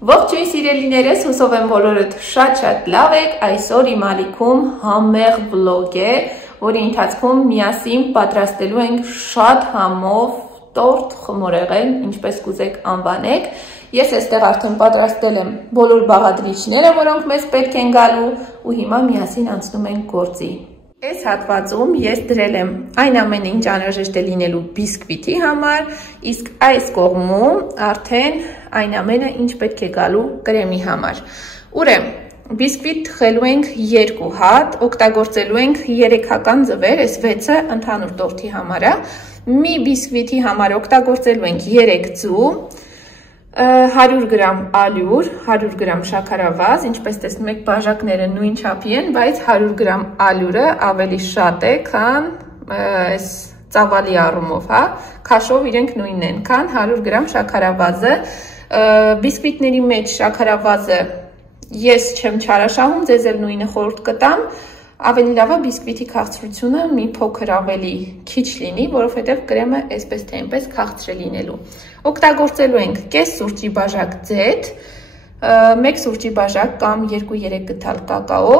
Ողջույն սիրելիներս, հուսով եմ բոլորդ շատ լավ եք, այսօր իմ ալիքում համեղ վլոգ է, որի ընթացքում միասին պատրաստելու ենք շատ համով տորտ խմորեղեն, ինչպես կուզեք անվանեք։ Ես այստեղ արդեն պատրաստել եմ բոլոր բաղադրիչները, որոնք մեզ պետք են գալու, ու հիմա միասին անցնում ենք գործի։ Այս հատվածում ես դրել եմ այն ամենը, ինչ անհրաժեշտ է լինելու բիսկվիտի համար, իսկ այս կողմում արդեն այն ամենը, ինչ պետք է գալու կրեմի համար։ Ուրեմն բիսկվիտ թխելու ենք 2 հատ, օգտագործելու ենք 3-ական ձվեր, այս 6-ը ընդհանուր տորտի համար է։ Մի բիսկվիտի համար օգտագործելու ենք 3 ձու, 100 գրամ ալյուր, 100 գրամ շաքարավազ, ինչպես տեսնում եք բաժակները նույն չափի են, բայց 100 գրամ ալյուրը ավելի շատ է, քան այս ծավալի առումով, հա, քաշով իրենք նույնն են, քան 100 գրամ շաքարավազը։ Բիսկվիտների մեջ շաքարավազը ես չեմ չարաշահում, ձեզ էլ նույնը խորհուրդ կտամ, ավելի լավ է բիսկվիտի քաղցրությունը մի փոքր ավելի քիչ լինի, որովհետև կրեմը այսպես թե այնպես քաղցր է լինելու։ Օգտագործելու ենք կես սուրճի բաժակ ձեթ, 1 սուրճի բաժակ կամ 2-3 գդալ կակաո,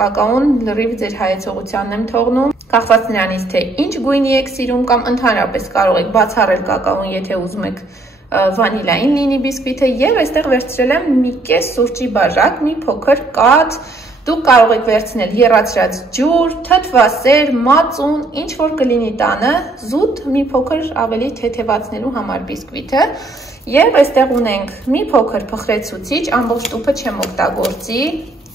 կակաոն լրիվ ձեր հայեցողությանն եմ թողնում, կախված նրանից թե ինչ գույնի եք սիրում կամ ընդհանրապես կարող եք բացառել կակաոն, եթե ուզում եք վանիլային լինի բիսկվիթը, եւ այստեղ վերցրել եմ մի կես սուրճի բաժակ, մի փոքր կաթ, դուք կարող եք վերցնել եռացրած ջուր, թթվասեր, մածուն, ինչ որ կլինի տանը, զուտ մի փոքր ավելի թեթևացնելու համար բիսկվիթը, եւ այստեղ ունենք մի փոքր փխրեցուցիչ, ամբողջ տուփը չեմ օգտագործի,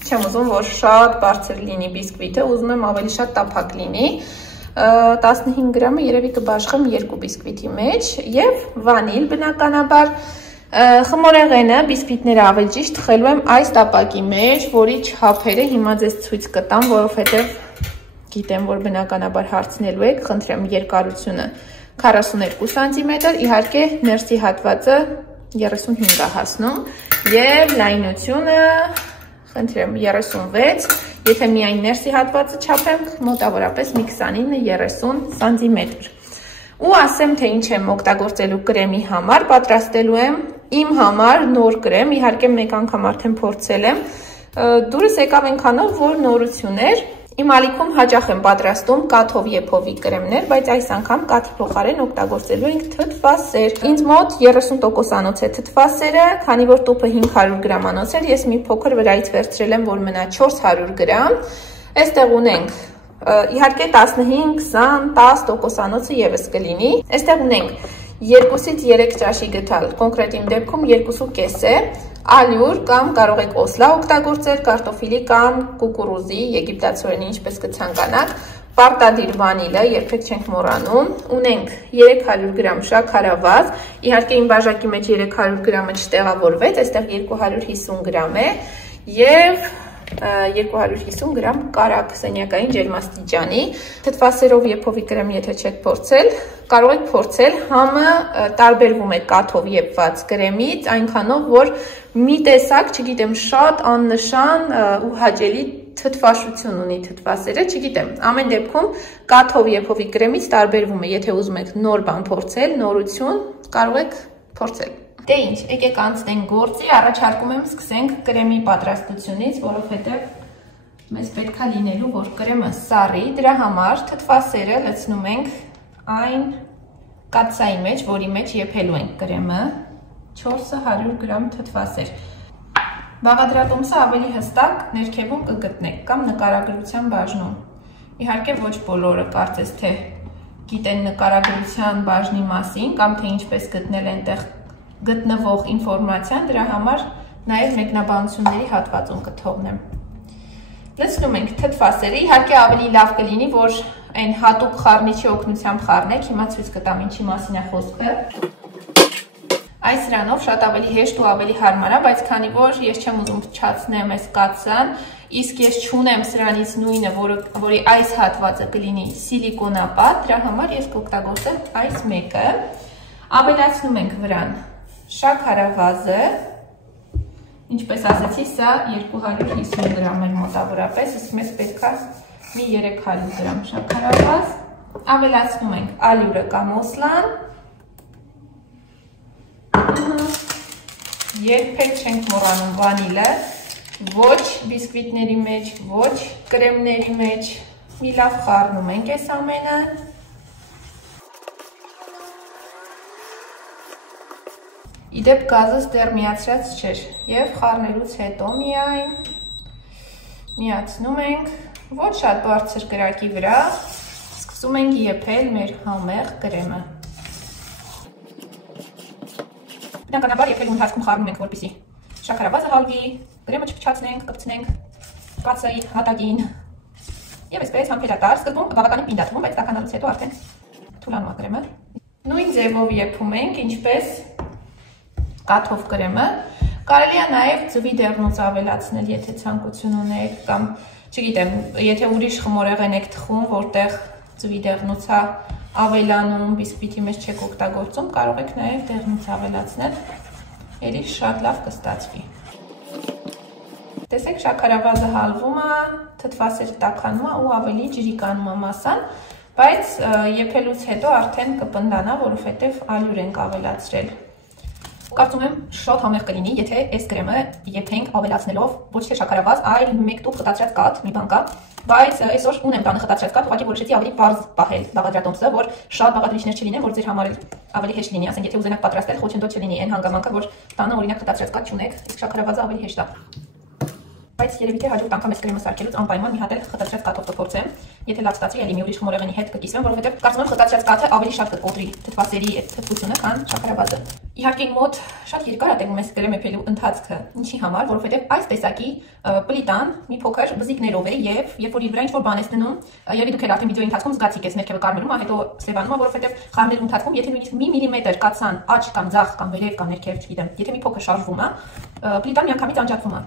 չեմ ուզում որ շատ բարձր լինի բիսկվիթը, ուզում եմ ավելի շատ տափակ լինի, 15 գրամը երևի կբաշխեմ 2 բիսկվիթի մեջ, եւ վանիլ բնականաբար։ Խմորեղենը, բիսկվիտները ավելի ճիշտ թխելու եմ այս տապակի մեջ, որի չափերը հիմա ձեզ ցույց կտամ, որովհետև գիտեմ, որ բնականաբար հարցնելու եք, խնդրեմ երկարությունը 42 սանտիմետր, իհարկե ներսի հատվածը 35 է հասնում, եւ լայնությունը, խնդրեմ 36, եթե միայն ներսի հատվածը չափենք, մոտավորապես մի 29-30 սանտիմետր։ Ու ասեմ, թե ինչ եմ օգտագործելու կրեմի համար, պատրաստելու եմ իմ համար նոր կրեմ, իհարկե մեկ անգամ արդեն փորձել եմ, դուրս եկավ այնքանով, որ նորություն էր, իմ ալիքում հաճախ եմ պատրաստում կաթով եփովի կրեմներ, բայց այս անգամ կաթի փոխարեն օգտագործելու ենք թթվասեր։ Ինձ մոտ 30%-անոց է թթվասերը, քանի որ տուփը 500 գրամանոց էր, ես մի փոքր վրայից վերցրել եմ, որ մնա 400 գրամ, այստեղ ունենք իհարկե 15-20-10%-անոցը եւս կլինի։ Այստեղ ունենք 2-ից 3 ճաշի գդալ, կոնկրետ իմ դեպքում 2.5 է, ալյուր կամ կարող եք օսլա օգտագործել, կարտոֆիլի կամ կուկուրուզի, եգիպտացորենի, ինչպես կցանկանաք, պարտադիր վանիլը, երբեք չենք մոռանում, ունենք 300 գրամ շաքարավազ, իհարկե իմ բաժակի մեջ 300 գրամը չտեղավորվեց, այստեղ 250 գրամ է, եւ 250 գրամ կարակ սենյակային ջերմաստիճանի, թթվասերով եփովի կրեմ եթե չեք փորձել, կարող եք փորձել, համը տարբերվում է կաթով եփված կրեմից, այնքանով որ մի տեսակ, չգիտեմ, շատ աննշան ու հաճելի թթվաշություն ունի թթվասերը, չգիտեմ, ամեն դեպքում կաթով եփովի կրեմից տարբերվում է, եթե ուզում եք նոր բան փորձել, նորություն, կարող եք փորձել։ Դե ինչ, եկեք անցնենք գործի, առաջարկում եմ սկսենք կրեմի պատրաստությունից, որովհետև մեզ պետքա լինելու, որ կրեմը սառի, դրա համար թթվասերը լցնում ենք այն կաթսայի մեջ, որի մեջ եփելու ենք կրեմը, 400 գրամ թթվասեր։ Բաղադրատոմսը ավելի հստակ ներքևում կգտնեք կամ նկարագրության բաժնում։ Իհարկե ոչ բոլորը կարծես թե գիտեն նկարագրության բաժնի մասին կամ թե ինչպես գտնել այնտեղ գտնվող ինֆորմացիան, դրա համար նաև մեկնաբանությունների հատվածում կթողնեմ։ Լցնում ենք թթվասերը, իհարկե ավելի լավ կլինի, որ այն հատուկ խառնիչի օգնությամբ խառնեք, հիմա ցույց կտամ ինչի մասին է խոսքը։ Այս սրանով շատ ավելի հեշտ ու ավելի հարմար է, բայց քանի որ ես չեմ ուզում փչացնեմ այս կաթսան, իսկ ես չունեմ սրանից նույնը, որի այս հատվածը կլինի սիլիկոնապատ, դրա համար ես կօգտագործեմ այս մեկը։ Ավելացնում ենք վրան շաքարավազը, ինչպես ասացի, սա 250 գրամ էր մոտավորապես, իսկ մեզ պետք է մի 300 գրամ շաքարավազ, ավելացնում ենք ալյուրը կամ օսլան, երբեք չենք մոռանում վանիլը, ոչ բիսկվիտների մեջ, ոչ կրեմների մեջ, մի լավ խառնում ենք այս ամենը։ Իդեպ գազս դեռ միացրած չէր և խառնելուց հետո միայն միացնում ենք ոչ շատ բարձր կրակի վրա, սկսում ենք եփել մեր համեղ կրեմը։ Բնականաբար եփելու ընթացքում խառնում ենք, որպեսզի շաքարավազը հալվի, կրեմը չփչացնենք, կպցնենք կաթսայի հատակին և այսպես համբերատար, սկզբում բավականին պինդ բայց տաքանալուց հետո արդեն թուլանում է կրեմը։ Նույն ձևով եփում ենք, ինչպես կաթով կրեմը, կարելի է նաև ձվի դեղնուց ավելացնել, եթե ցանկություն ունեք, կամ չգիտեմ, եթե ուրիշ խմորեղեն եք թխում, որտեղ ձվի դեղնուց է ավելանում, բիսկվիտի մեջ չեք օգտագործում, կարող եք նաև դեղնուց ավելացնել, էլի շատ լավ կստացվի։ Տեսեք, շաքարավազը հալվում է, թթվասերը տաքանում է ու ավելի ջրիկանում է մասան, բայց եփելուց հետո արդեն կպնդանա, որովհետև ալյուր ենք ավելացրել։ Կարծում եմ շատ համեղ կլինի, եթե այս կրեմը եփենք ավելացնելով ոչ թե շաքարավազ, այլ մեկ տուփ խտացրած կաթ, մի բան կա, բայց այսօր ունեմ տանը խտացրած կաթ, ուղղակի որոշեցի ավելի պարզ պահել բաղադրատոմսը, որ շատ բաղադրիչներ չլինեն, որ ձեր համար ավելի հեշտ լինի, ասենք եթե ուզենաք պատրաստել, խոչընդոտ չլինի այն հանգամանքը, որ տանը օրինակ խտացրած կաթ չունեք, իսկ շաքարավազը ավելի հեշտ է։ Բայց երևի թե հաջորդ անգամ այս կրեմը սարքելուց անպայման մի հատ էլ խտացրած կաթով կփորձեմ, եթե լավ ստացվի, էլի մի ուրիշ խմորեղենի հետ կկիսվեմ, որովհետև կարծում եմ խտացրած կաթը ավելի շատ կկոտրի թթվասերի այդ թթվությունը, քան շաքարավազը։ Իհարկե մոտ շատ երկար է տևում այս կրեմ եփելու ընթացքը, ինչի համար, որովհետև այս տեսակի պլիտան մի փոքր բզիկներով է եւ երբ որ իր վրա ինչ-որ բան ես դնում, երևի դուք էլ արդեն վիդեոյի ընթացքում զգացիք այս ներքևը կարմրում է, հետո սևանում է, որովհետև խառնելու ընթացքում եթե նույնիսկ մի միլիմետր կաթսան աջ կամ ձախ կամ վերև կամ ներքև, չգիտեմ, եթե մի փոքր շարժվում է, պլիտան միանգամից անջատվում է։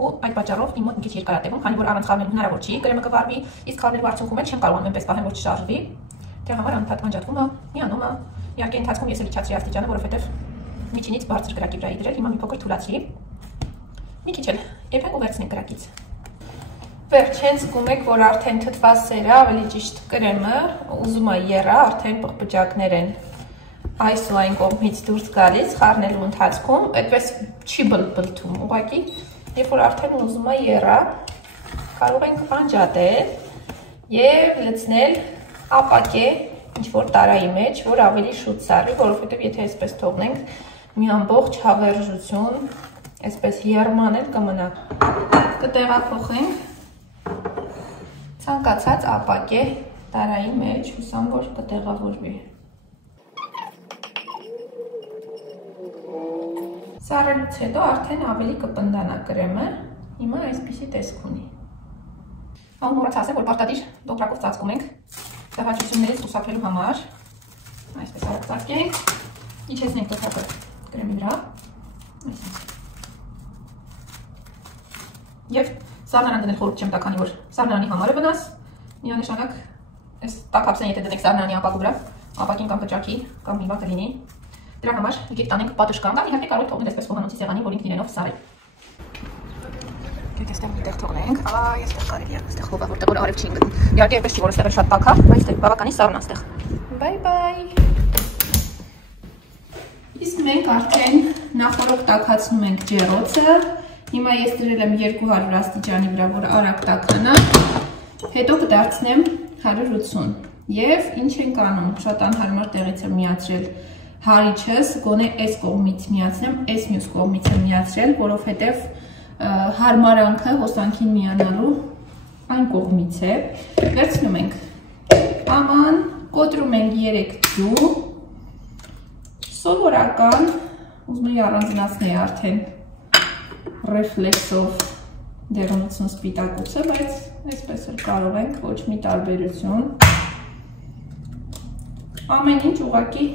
Ու այդ պատճառով իմ մոտ մի քիչ երկար է տևում, քանի որ առանց խառնելու հնարավոր չի, կրեմը կվարվի, իսկ խառնելու արդյունքում էլ չեմ կարողանում այնպես պահել, որ չշարժվի։ Դրա համար անընդհատ անջատվում է, միանում է։ Իհարկե ընթացքում ես էլ իջացրի աստիճանը, որովհետև միջինից բարձր կրակի վրա իդրել, հիմա մի փոքր թուլացրի։ Մի քիչ էլ եփենք ու վերցնենք կրակից։ Վերջեն զգում եք, որ արդեն թթվասերը, ավելի ճիշտ կրեմը ուզում է եռա, արդեն պղպջակներ են այս ու այն կողմից դուրս գալիս խառնելու ընթացքում, այդպես չի բլթում, ուղղակի երբ որ արդեն ուզում է եռա, կարող ենք անջատել և լցնել ապակե ինչ-որ տարայի մեջ, որ ավելի շուտ սառվի, որովհետև եթե այսպես թողնենք, մի ամբողջ հավերժություն, այսպես եռմանել կմնա։ Կտեղափոխենք ցանկացած ապակե տարայի մեջ, հուսամ, որ կտեղավորվի։ Սառելուց հետո արդեն ավելի կպնդանա կրեմը, հիմա այսպիսի տեսք ունի։ Մոռացա ասեմ, որ պարտադիր դոկրակով ծածկում ենք տհաճություններից խուսափելու համար։ Այսպես արագ ծածկենք, իջեցնենք դոկրակը կրեմի վրա, և սառնարան դնել խորհուրդ չեմ տա, քանի որ սառնարանի համար է վնաս, միանշանակ այս տաքապսեն եթե դնեք սառնարանի ապակու վրա, ապակին կամ կճաքի կամ մի բան կլինի։ Դրա համար եկեք տանենք պատշգամբ, կամ իհարկե կարող եք թողնել այսպես խոհանոցի սեղանին, որ ինքն իրենով սառի։ Եկեք այստեղ միտեղ թողնենք, այստեղ կարելի է, այստեղ հով է, որտեղ որ արև չի ընկնում։ Իհարկե այդպես չի, որ այստեղ շատ տաք է, բայց բավականին սառն է այստեղ։ Բայ։ Իսկ մենք արդեն նախորդ տաքացնում ենք ջեռոցը։ Հիմա ես դրել եմ 200 աստիճանի վրա, որ արագ տաքանա, հետո կդարձնեմ 180 և ինչ ենք անում, շատ անհարմար տեղից եմ միացրել հարիչս, գոնե այս կողմից միացնեմ, այս մյուս կողմից եմ միացրել, որովհետև հարմարանքը հոսանքին միանալու այն կողմից է, վերցնում ենք աման, կոտրում ենք 3 ձու, սովորական, ուզում եի առանձնացնել արդեն ռեֆլեքսով դեղնություն սպիտակուցը, բայց այսպես էլ կարող ենք, ոչ մի տարբերություն, ամեն ինչ ուղղակի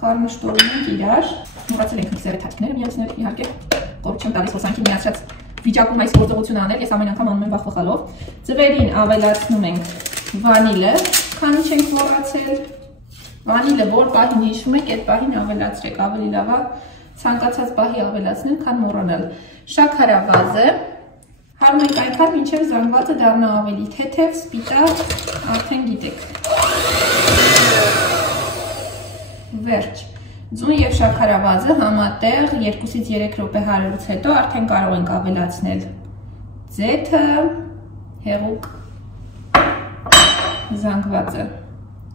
խառնշտորում ենք իրար, մոռացել ենք միքսերը թաթիկները միացնել, իհարկե խորհուրդ չեմ տալիս հոսանքին միացրած վիճակում այս գործողությունը անել, ես ամեն անգամ անում եմ վախվխալով։ Ձվերին ավելացնում ենք վանիլը, քանի չենք մոռացել, վանիլը որ պահին հիշում եք, այդ պահին ավելացրեք, ավելի լավ է ցանկացած պահի ավելացնել, քան մոռանալ։ Շաքարավազը հարում ենք այնքան, մինչև զանգվածը դառնա ավելի թեթև, սպիտակ, արդեն գիտեք։ Վերջ, Ձուն եւ շաքարավազը համատեղ 2-ից 3 րոպե հարելուց հետո արդեն կարող ենք ավելացնել ձեթը, հեղուկ զանգվածը,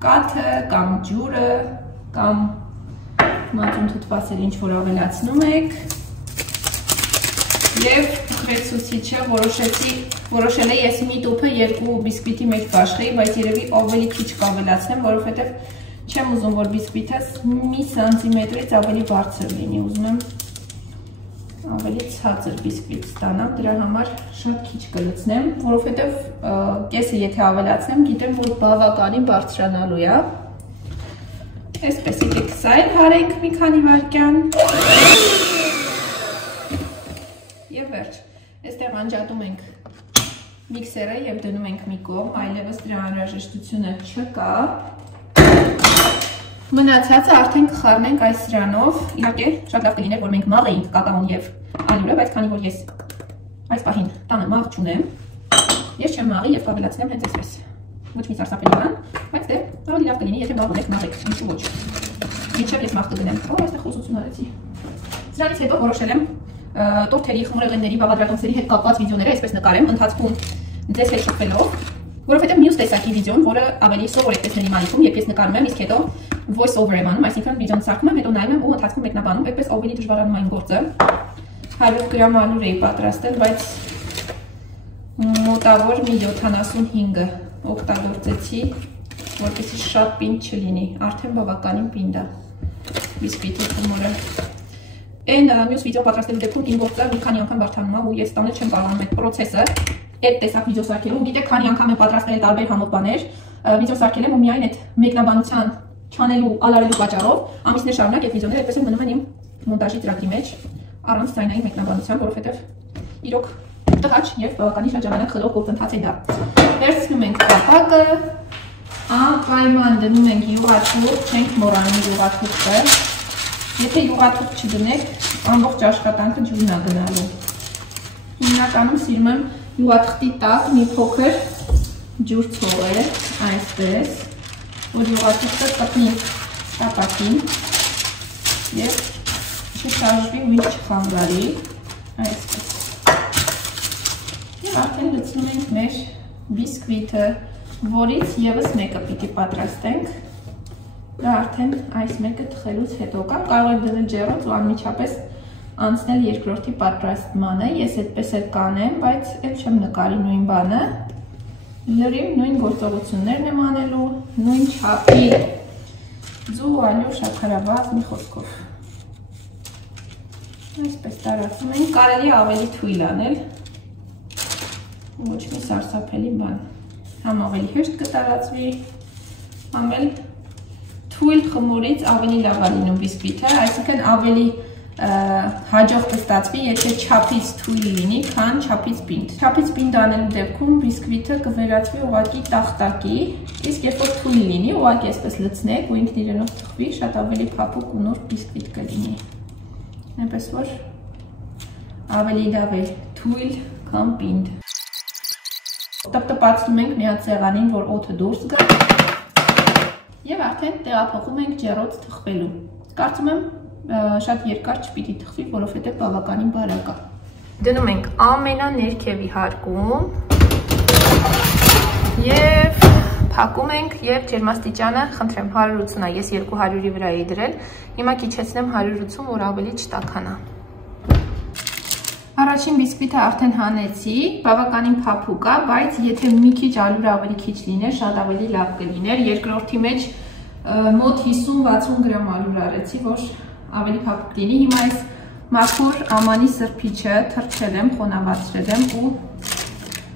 կաթը կամ ջուրը կամ մածուն թթվասեր ինչ որ ավելացնում եք եւ ուխրեցուցիչը որոշել եմ ես մի տուփը 2 բիսկվիտի մեջ բաշխեի, բայց երևի ավելի քիչ կավելացնեմ, որովհետեւ չեմ ուզում որ բիսկվիտս մի սանտիմետրից ավելի բարձր լինի, ուզում եմ ավելի ցածր բիսկվիտ ստանամ, դրա համար շատ քիչ կլցնեմ, որովհետեւ կեսը եթե ավելացնեմ, գիտեմ որ բավականին բարձրանալու է։ Այսպես եկեք սա էլ հարենք մի քանի վայրկյան։ Եվ վերջ, այստեղ անջատում ենք միքսերը եւ դնում ենք մի կողմ, այլևս դրա անհրաժեշտությունը չկա։ Մնացածը արդեն կխառնենք այս սրանով։ Իհարկե, շատ լավ կլիներ, որ մենք մաղեինք կակաոն եւ ալյուրը, բայց քանի որ ես այս պահին տանը մաղ չունեմ, ես չեմ մաղի եւ կավելացնեմ հենց այսպես։ Ոչ մի սարսափելի բան, բայց դե ավելի լավ կլինի, եթե մաղ ունեք մաղեք, ինչու ոչ։ Մինչև ես մաղ կգնեմ։ Ո՞ր այստեղ խոսություն արեցի։ Սրանից հետո որոշել եմ տորթերի, խմորեղենների, բաղադրատոմսերի հետ կապված վիդեոները այսպես նկարեմ ընթացքում ձեզ հետ շփվելով, որովհետև մյուս տեսակի վիդեոն, որը ավելի սովոր եք տեսնել իմ ալիքում, երբ ես նկարում եմ, իսկ հետո voice over եմ անում, այսինքն վիդեոն սարքում եմ, հետո նայում եմ ու ընթացքում մեկնաբանում, այդպես ավելի դժվարանում այն գործը։ 100 գրամ ալյուր էի պատրաստել, բայց մոտավոր մի 75-ը օգտագործեցի, որպեսզի շատ պինդ չլինի, արդեն բավականին պինդ է բիսկվիտի խմորը։ Այն մյուս վիդեո պատրաստելու դեպքում իմ գործը մի քանի անգամ բարդանում է ու ես տանը չեմ կարողանում այդ պրոցեսը այդ տեսակ վիդեո սարքելու, գիտեք քանի անգամ եմ պատրաստել տարբեր համով բաներ, վիդեո սարքել եմ ու միայն այդ մեկնաբանության չանելու, ալարելու պատճառով ամիսներ շարունակ այդ վիդեոները այդպես էլ մնում են իմ մոնտաժի ծրագրի մեջ առանց ձայնային մեկնաբանության, որովհետև իրոք տղաչ եւ բավականին շատ ժամանակ խլող գործընթաց է դա։ Վերցնում ենք կապակը, անպայման դնում ենք յուղաթուղթ, չենք մոռանում յուղաթուղթը։ Եթե յուղաթուղթ չդնեք, ամբողջ աշխատանքը ջուրն է գնալու։ Հիմնականում սիրում եմ յուղաթղթի տակ մի փոքր ջուր ցողել, այսպես, որ յուղաթուղթը կպնի կապակին եւ չշարժվի ու ինչ չխանգարի, այսպես։ Եվ արդեն լցնում ենք մեր բիսկվիտը, որից եւս մեկը պիտի պատրաստենք։ Դա արդեն այս մեկը թխելուց հետո կամ կարող եք դնել ջեռոց ու անմիջապես անցնել երկրորդի պատրաստմանը, ես այդպես էլ կանեմ, բայց էլ չեմ նկարի նույն բանը։ Լրիվ նույն գործողություններն եմ անելու, նույն չափի ձու, ալյուր, շաքարավազ, մի խոսքով։ Այսպես տարածում ենք, կարելի ավելի թույլ անել, ոչ մի սարսափելի բան։ Համ ավելի հեշտ կտարածվի, համ էլ թույլ խմորից ավելի լավ է լինում բիսկվիթը, այսինքն ավելի հաջող կստացվի, եթե չափից թույլ լինի, քան չափից պինդ։ Չափից պինդ անելու դեպքում բիսկվիթը կվերածվի ուղղակի տախտակի, իսկ երբ որ թույլ լինի, ուղղակի այսպես լցնեք ու ինքն իրենով թխվի, շատ ավելի փափուկ ու նուրբ բիսկվիթ կլինի։ Այնպես որ ավելի լավ է թույլ, քան պինդ։ Տպտպացնում ենք միացեղանին, որ օդը դուրս գա։ Եվ արդեն տեղափոխում ենք ջեռոց թխվելու։ Կարծում եմ շատ երկար չպիտի թխվի, որովհետև բավականին բարակ է։ Դնում ենք ամենաներքևի հարկում եւ փակում ենք եւ ջերմաստիճանը, խնդրեմ 180-ա, ես 200-ի վրա էի դրել, հիմա քիչեցնեմ 180, որ ավելի չտաքանա։ Առաջին բիսկվիթը արդեն հանեցի, բավականին փափուկ է, բայց եթե մի քիչ ալյուրը ավելի քիչ լիներ, շատ ավելի լավ կլիներ։ Երկրորդի մեջ մոտ 50-60 գրամ ալյուր արեցի, որ ավելի փափուկ լինի։ Հիմա այս մաքուր ամանի սրբիչը թրջել եմ, խոնավացրել եմ ու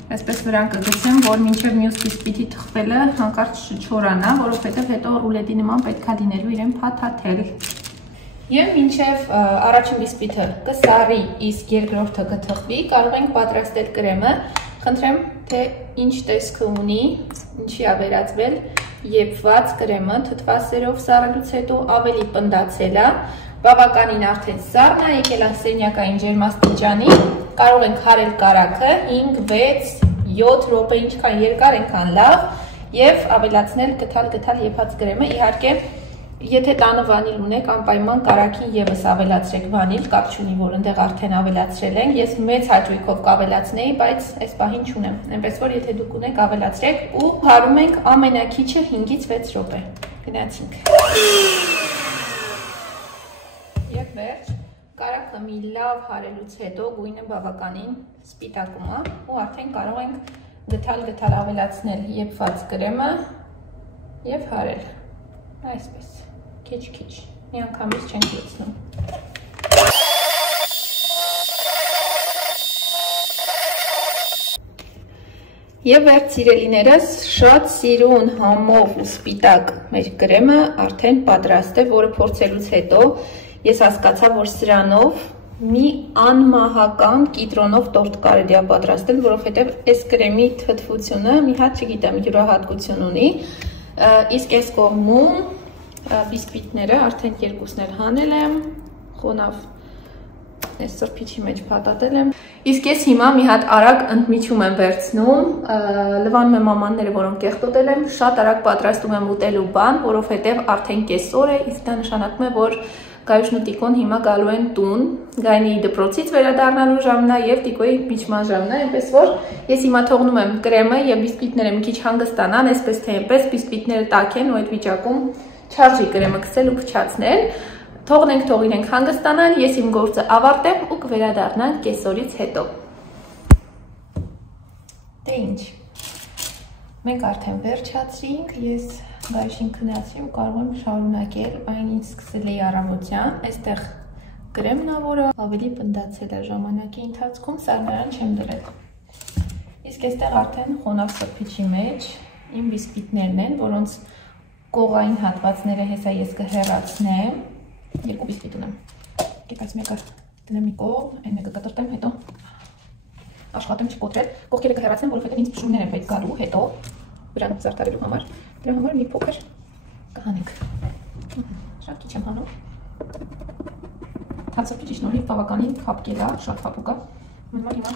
այսպես վրան կգցեմ, որ մինչև մյուս բիսկվիտի թխվելը հանկարծ չչորանա, որովհետև հետո ռուլետի նման պետք է լինելու իրեն փաթաթել։ Եվ մինչև առաջին բիսկվիթը կսառի, իսկ երկրորդը կթխվի, կարող ենք պատրաստել կրեմը։ Խնդրեմ, թե ինչ տեսքը ունի, ինչի է վերածվել եփված կրեմը, թթվասերով սառելուց հետո ավելի պնդացել է, բավականին արդեն սառն է, եկել է սենյակային ջերմաստիճանի, կարող ենք հարել կարագը 5, 6, 7 րոպե, ինչքան երկար, այնքան լավ, եւ ավելացնել գթալ եփած կրեմը, իհարկե Եթե տանը վանիլ ունեք, անպայման կարագին ևս ավելացրեք վանիլ, կապ չունի, որ ընդեղ արդեն ավելացրել ենք։ Ես մեծ հաճույքով կավելացնեի, բայց այս պահին չունեմ։ Այնպես որ եթե դուք ունեք, ավելացրեք ու հարում ենք ամենակիչը 5-ից 6 րոպե։ Գնացինք։ Եվ վերջ, կարագը մի լավ հարելուց հետո գույնը բավականին սպիտակում է ու արդեն կարող ենք գթալ ավելացնել եփված կրեմը եւ հարել։ Այսպես, քիչ-քիչ, միանգամից չենք լցնում։ Եվ վերջ սիրելիներս, շատ սիրուն համով ու սպիտակ մեր կրեմը արդեն պատրաստ է, որը փորձելուց հետո ես հասկացա, որ սրանով մի անմահական կիտրոնով տորտ կարելի է պատրաստել, որովհետև այս կրեմի թթվությունը մի հատ չգիտեմ, յուրահատկություն ունի, իսկ այս կողմում բիսկվիտները արդեն երկուսն էլ հանել եմ, խոնավ այս սրբիչի մեջ փաթաթել եմ, իսկ ես հիմա մի հատ արագ ընդմիջում եմ վերցնում, լվանում եմ ամանները, որոնք կեղտոտել եմ, շատ արագ պատրաստում եմ ուտելու բան, որովհետև արդեն կեսօր է, իսկ դա նշանակում է, որ Գայուշն ու Տիկոն հիմա գալու են տուն, Գայնի դպրոցից վերադառնալու ժամն է եւ Տիկոյի միջման ժամն է, այնպես որ ես հիմա թողնում եմ կրեմը եւ բիսկվիտները մի քիչ հանգստանան, այսպես թե այնպես բիսկվիտները տաք են ու այդ վիճակում չարժի կրեմը քսել ու փչացնել։ Թողնենք իրենք հանգստանան, ես իմ գործը ավարտեմ ու կվերադառնանք կեսօրից հետո։ Դե ինչ։ Մենք արդեն վերջացրինք, ես Գայուշին քնացի ու կարող եմ շարունակել այն ինչ սկսել էի առավոտյան, այստեղ կրեմն ա, որը ավելի պնդացել է ժամանակի ընթացքում, սառնարան չեմ դրել։ Իսկ այստեղ արդեն խոնավ սրբիչի մեջ իմ բիսկվիտներն են, որոնց կողային հատվածները հեսա ես կհեռացնեմ, երկու բիսկվիտ ունեմ, այս մեկը դնեմ մի կողմ, այն մեկը կտրտեմ, հետո աշխատեմ չկոտրել, կողքերը կհեռացնեմ, որովհետև ինձ փշուրներ են պետք գալու, հետո վրան զարդարելու համար, դրա համար մի փոքր կհանենք, շատ քիչ եմ հանում, թացրպիչի շնորհիվ բավականին խապկել է, շատ խապուկ է, մնալ հիմա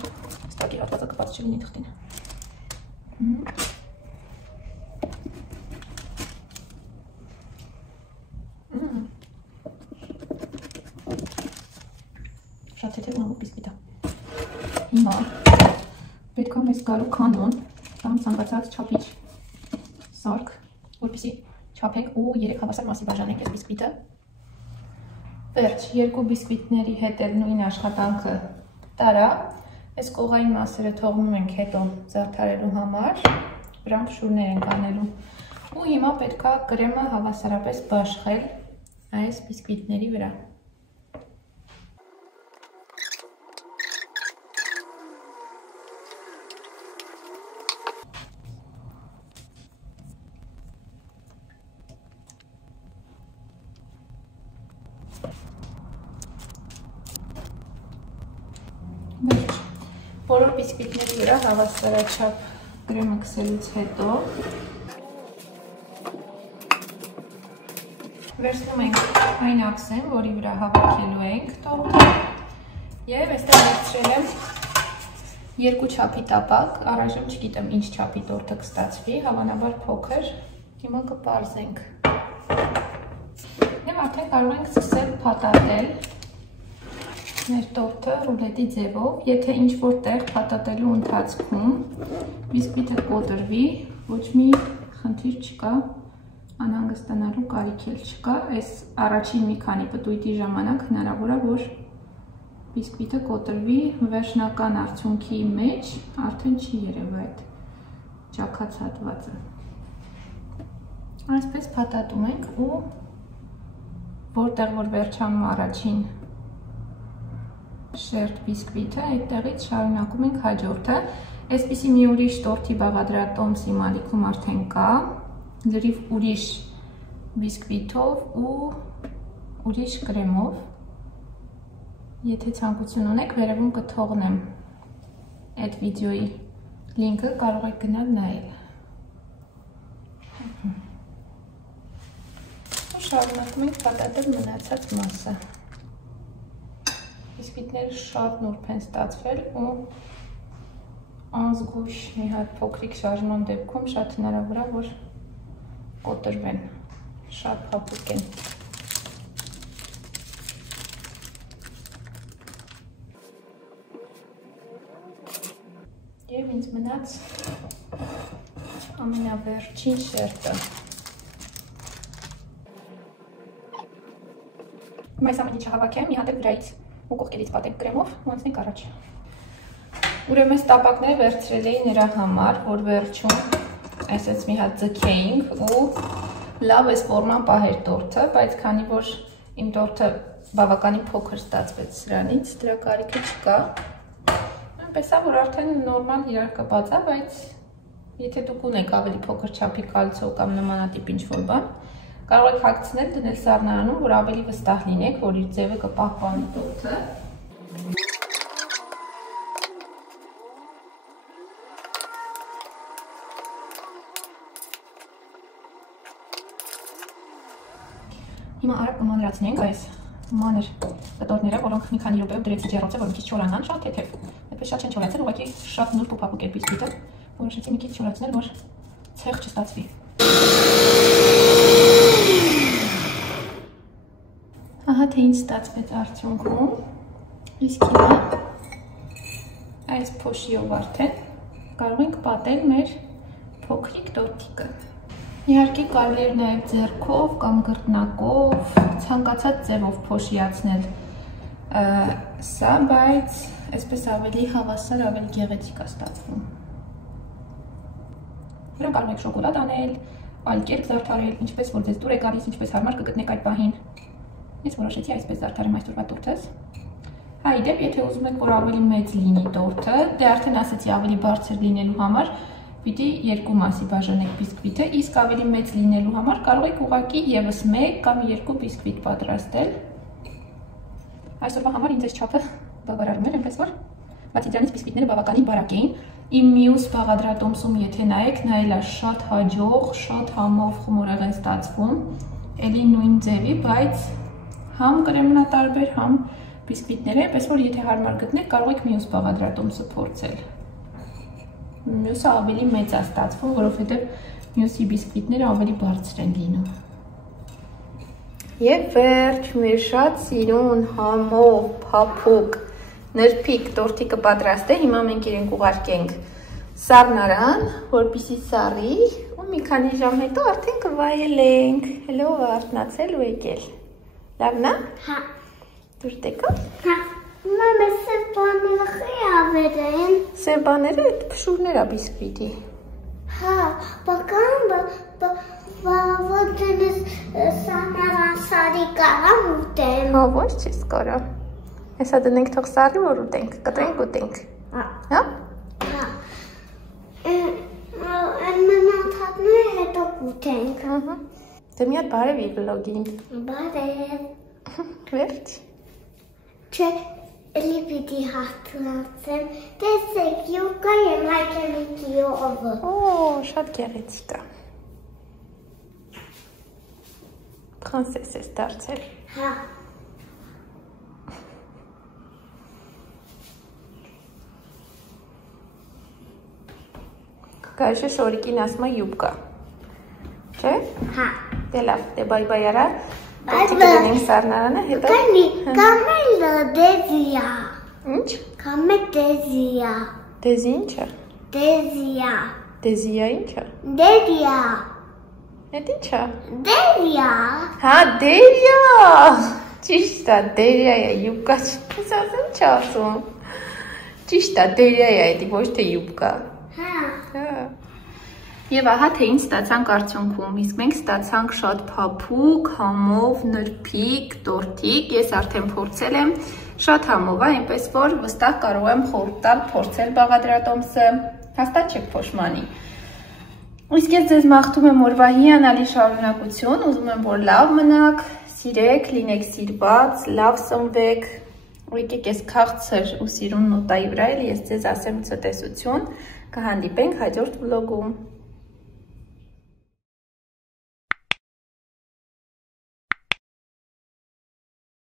ստակի հատվածը կպած չլինի թղթին։ Շատ թեթև ու բիսկվիտ է։ Հիմա պետք է մեզ գալու կանոն կամ ցանկացած չափիչ սարք, որպեսզի չափենք ու 3 հավասար մասի բաժանենք այս բիսկվիտը։ Վերջ, երկու բիսկվիտների հետ էլ նույն աշխատանքը տարա, այս կողային մասերը թողնում ենք հետո զարդարելու համար, վրան փշուրներ ենք անելու ու հիմա պետք է կրեմը հավասարապես բաշխել այս բիսկվիտների վրա։ Բոլոր բիսկվիտների վրա հավասարաչափ կրեմը քսելուց հետո վերցնում ենք այն աքսեն, որի վրա հավաքելու ենք տորտը եւ այստեղ վերցրել եմ երկու չափի տապակ, առայժմ չգիտեմ ինչ չափի տորտը կստացվի, հավանաբար փոքր, հիմա կպարզենք։ Եվ արդեն կարող ենք սկսել փաթաթել մեր տորտը ռուլետի ձևով, եթե ինչ-որ տեղ փաթաթելու ընթացքում բիսկվիտը կոտրվի, ոչ մի խնդիր չկա, անհանգստանալու կարիք էլ չկա, այս առաջին մի քանի պտույտի ժամանակ հնարավոր է, որ բիսկվիտը կոտրվի, վերջնական արդյունքի մեջ արդեն չի երևա այդ ճաքած հատվածը։ Այսպես փաթաթում ենք ու որտեղ որ վերջանում առաջին շերտ բիսկվիտը, այդտեղից շարունակում ենք հաջորդը, այսպիսի մի ուրիշ տորտի բաղադրատոմսի մալիքում արդեն կա, լրիվ ուրիշ բիսկվիտով ու ուրիշ կրեմով, եթե ցանկություն ունեք, վերևում կթողնեմ այդ վիդեոյի լինքը, կարող եք գնալ նայել։ Շարունակում ենք փաթաթել մնացած մասը։ Բիսկվիտները շատ նուրբ են ստացվել ու անզգույշ մի հատ փոքրիկ շարժման դեպքում շատ հնարավոր է, որ կոտրվեն։ շատ փափուկ են։ Եվ ինձ մնաց ամենավերջին շերտը։ Հիմա այս ամեն ինչը հավաքեմ, մի հատ էլ վրայից ու կողքերից պատեմ կրեմով ու անցնենք առաջ։ Ուրեմն այս տապակները վերցրել էի նրա համար, որ վերջում այսպես մի հատ ձգեինք ու լավ էս ֆորման պահեր տորթը, բայց քանի որ իմ տորթը բավականին փոքր ստացվեց սրանից, դրա կարիքը չկա։ Այնպես է, որ արդեն նորմալ երարկապած է, բայց եթե դուք ունեք ավելի փոքր չափի կալցո կամ նմանատիպ ինչ-որ բան, կարող եք հագցնել, դնել սառնարանում, որ ավելի վստահ լինեք, որ իր ձևը կպահպանի տորթը։ Հիմա արագ կմանրացնենք այս մանր կտորները, որոնք մի քանի րոպեով դրեցի ջեռոցը, որ մի քիչ չորանան, շատ թեթև։ Այդպես շատ չեն չորացել, ուղղակի շատ նուրբ ու փափուկ էր բիսկվիտը, որոշեցի մի քիչ չորացնել, որ ցեղ չստացվի։ Ահա թե ինչ ստացվեց արդյունքում, իսկ հիմա այս փոշիով արդեն կարող ենք պատել մեր փոքրիկ տորթիկը։ Իհարկե կարելի է նաև ձեռքով կամ գռտնակով ցանկացած ձևով փոշիացնել սա, բայց այսպես ավելի հավասար, ավելի գեղեցիկ է ստացվում։ Որոնք կարող եք շոկոլադ անել, այլ կերպ զարդարել, ինչպես որ ձեզ դուր է գալիս, ինչպես հարմար կգտնեք այդ պահին։ Ես որոշեցի այսպես զարդարեմ այսօրվա տորթս։ Հա, իդեպ, եթե ուզում եք, որ ավելի մեծ լինի տորթը, դե արդեն ասեցի ավելի բարձր լինելու համար պիտի 2 մասի բաժանեք բիսկվիտը, իսկ ավելի մեծ լինելու համար կարող եք ուղղակի ևս 1 կամ 2 բիսկվիտ պատրաստել։ Այսօրվա համար ինձ այս չափը բավարարում էր, այնպես որ բացի դրանից բիսկվիտները բավականին բարակ էին։ Իմ մյուս բաղադրատոմսում եթե նայեք, նա էլ է շատ հաջող, շատ համով խմորեղ են ստացվում, էլի նույն ձևի, բայց համ կրեմնատարբեր, համ բիսկվիտները, այնպես որ եթե հարմար գտնեք, կարող եք մյուս բաղադրատոմսը փորձել։ Մյուսը ավելի մեծ է ստացվում, որովհետև մյուսի բիսկվիտները ավելի բարձր են լինում։ Եվ վերջ մեր շատ սիրուն, համով, փափուկ, նրբիկ տորթիկը պատրաստ է, հիմա մենք իրենք ուղարկենք սառնարան, որպեսզի սառի ու մի քանի ժամ հետո արդեն կվայելենք։ Հələ ով է արթնացել ու եկել։ Լավն է։ Հա։ Դուր տեկա։ Հա։ Մամա սերբաները խիավերեն։ Սերբաները այդ փշուրներ է բիսկվիտի։ Հա, բական բավոդենես սառնարան սարի կարամ ուտեմ։ Հա, ոչ չես կարա։ Հեսա դնենք թող սառի, որ ուտենք, կտրենք ուտենք։ Հա։ Հա։ Հա։ Այն մնացածները հետո կուտենք։ Ահա։ Դե մի հատ բարև իր վլոգին։ Բարև։ Վերջ։ Չէ, էլի պիտի հաղթնացեմ, տեսեք, յուկա եմ հայկենիկի ովը։ Օ, շատ գեղեցիկ է։ Պրանսես ես դարձել։ Հա։ Կարիշը շորիկին ասմա յուբկա։ Չէ։ Հա։ Դե լավ, դե բայ-բայ արա։ Տորթիկը դնենք սառնարանը, հետո։ Կամելը դեզիա։ Ինչ։ Կամե դեզիա։ Դեզի ինչ է։ Դեզիա։ Դեզիա ինչ է։ Դերիա։ Էդ ինչ է։ Դերիա։ Հա, դերիա։ Ճիշտ է, դերիա է, յուբկա չէ։ Ես ասում չի ասում։ Ճիշտ է, դերիա է, էդի ոչ թե յուբկա։ Հա։ Եվ ահա թե ինչ ստացանք արդյունքում, իսկ մենք ստացանք շատ փափուկ, համով, նրբիկ, տորթիկ, ես արդեն փորձել եմ, շատ համով է, այնպես որ վստահ կարող եմ խորհուրդ տալ փորձել բաղադրատոմսը, հաստատ չեք փոշմանի։ Իսկ ես ձեզ մաղթում եմ օրվա հիանալի շարունակություն, ուզում եմ, որ լավ մնաք, սիրեք, լինեք սիրված, լավ սնվեք, ու եկեք ես քաղցր ու սիրուն նոտայի վրա, ես ձեզ ասեմ ցտեսություն, կհանդիպենք հաջորդ վլոգում։